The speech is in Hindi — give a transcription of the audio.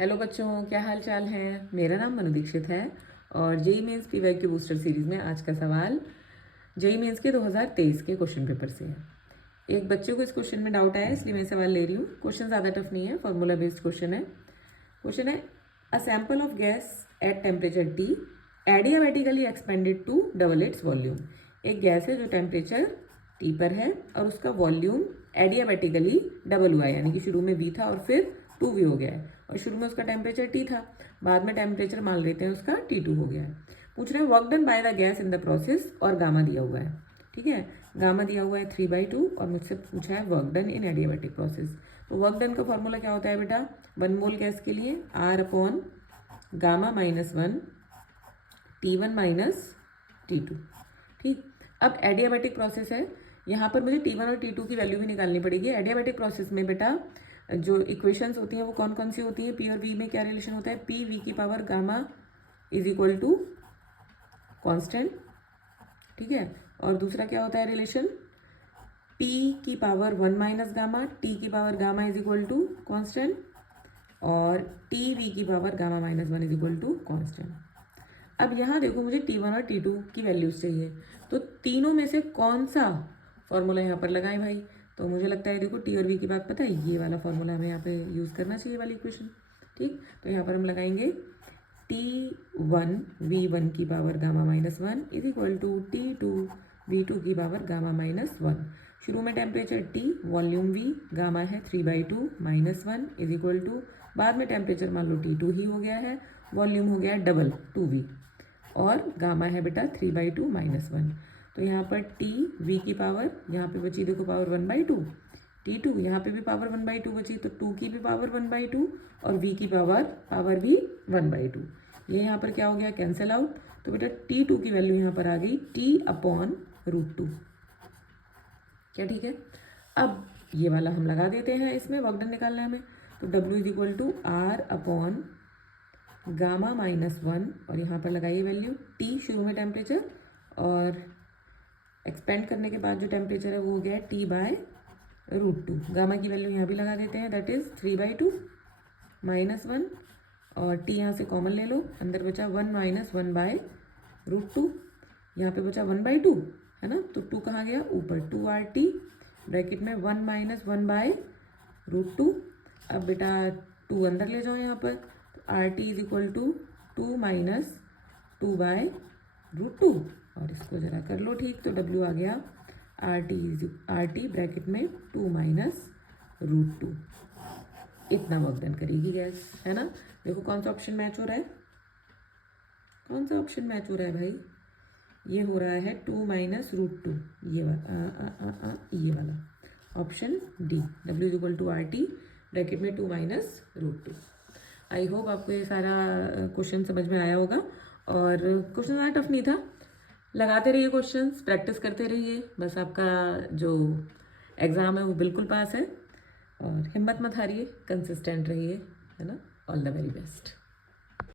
हेलो बच्चों, क्या हाल चाल है। मेरा नाम मनु दीक्षित है और JEE mains PYQ booster series में आज का सवाल जेई मेंस के 2023 के क्वेश्चन पेपर से है। एक बच्चे को इस क्वेश्चन में डाउट आया, इसलिए मैं सवाल ले रही हूँ। क्वेश्चन ज़्यादा टफ नहीं है, फॉर्मूला बेस्ड क्वेश्चन है। क्वेश्चन है a sample of gas at temperature T adiabatically expanded to double its volume. एक गैस है जो टेम्परेचर टी पर है और उसका वॉल्यूम एडियाबैटिकली डबल हुआ है, यानी कि शुरू में वी था और फिर 2v हो गया है। और शुरू में उसका टेम्परेचर टी था, बाद में टेम्परेचर मान लेते हैं उसका T2 हो गया है। पूछ रहे हैं work done by the gas in the process और गामा दिया हुआ है। ठीक है, गामा दिया हुआ है 3/2 और मुझसे पूछा है work done in adiabatic process. तो वर्क डन का फॉर्मूला क्या होता है बेटा, 1 मोल गैस के लिए R/(Γ -1 T1 -T2। ठीक, अब एडियाबैटिक प्रोसेस है, यहाँ पर मुझे T1 और T2 की वैल्यू भी निकालनी पड़ेगी। एडियाबैटिक प्रोसेस में बेटा जो इक्वेशंस होती हैं वो कौन कौन सी होती हैं, P और V में क्या रिलेशन होता है, P V की power gamma is equal to constant. ठीक है, और दूसरा क्या होता है रिलेशन, P की पावर 1 माइनस गामा, T की power gamma is equal to constant, और T V की power gamma -1 is equal to constant. अब यहाँ देखो, मुझे T1 और T2 की वैल्यूज चाहिए, तो तीनों में से कौन सा फॉर्मूला यहाँ पर लगाएं भाई। तो मुझे लगता है देखो टी और वी की बात पता है, ये वाला फॉर्मूला हमें यहाँ पे यूज़ करना चाहिए, वाली इक्वेशन। ठीक, तो यहाँ पर हम लगाएंगे T1 V1 की power gamma -1 is equal to T2 V2 की पावर गामा -1। शुरू में temperature T, volume V, gamma है 3/2 -1 इज इक्वल टू, बाद में टेम्परेचर मान लो T2 ही हो गया है, वॉल्यूम हो गया है डबल 2V और गामा है बेटा 3/2 -1। तो यहाँ पर T V की पावर, यहाँ पे बची देखो पावर 1/2, T2 यहाँ पे भी पावर 1/2 बची, तो 2 की भी पावर 1/2 और V की पावर भी 1/2। ये यहाँ पर क्या हो गया, कैंसिल आउट। तो बेटा T2 की वैल्यू यहाँ पर आ गई T/√2। क्या ठीक है, अब ये वाला हम लगा देते हैं, इसमें वर्क डन निकालना है हमें। तो W is equal to R/(Γ -1) और यहाँ पर लगाइए वैल्यू T, शुरू में टेम्परेचर, और एक्सपेंड करने के बाद जो टेम्परेचर है वो हो गया है T/√2। गामा की वैल्यू यहाँ भी लगा देते हैं, दैट इज़ 3/2 -1, और T यहाँ से कॉमन ले लो, अंदर बचा 1 - 1/√2, यहाँ पे बचा 1/2 है ना, तो 2 कहाँ गया ऊपर, 2RT ब्रैकेट में 1 - 1/√2। अब बेटा 2 अंदर ले जाओ यहाँ पर, तो RT इज इक्वल टू 2 - 2/√2, और इसको जरा कर लो ठीक, तो W आ गया RT ब्रैकेट में 2 - √2। इतना वर्क डन करेगी गैस, है ना। देखो कौन सा ऑप्शन मैच हो रहा है, कौन सा ऑप्शन मैच हो रहा है भाई, ये हो रहा है 2 - √2, ये वाला option D, W is equal to RT bracket में 2 - √2। आई होप आपको ये सारा क्वेश्चन समझ में आया होगा, और क्वेश्चन ज़्यादा टफ नहीं था। लगाते रहिए क्वेश्चंस, प्रैक्टिस करते रहिए, बस आपका जो एग्ज़ाम है वो बिल्कुल पास है। और हिम्मत मत हारिए, कंसिस्टेंट रहिए, है ना। All the very best.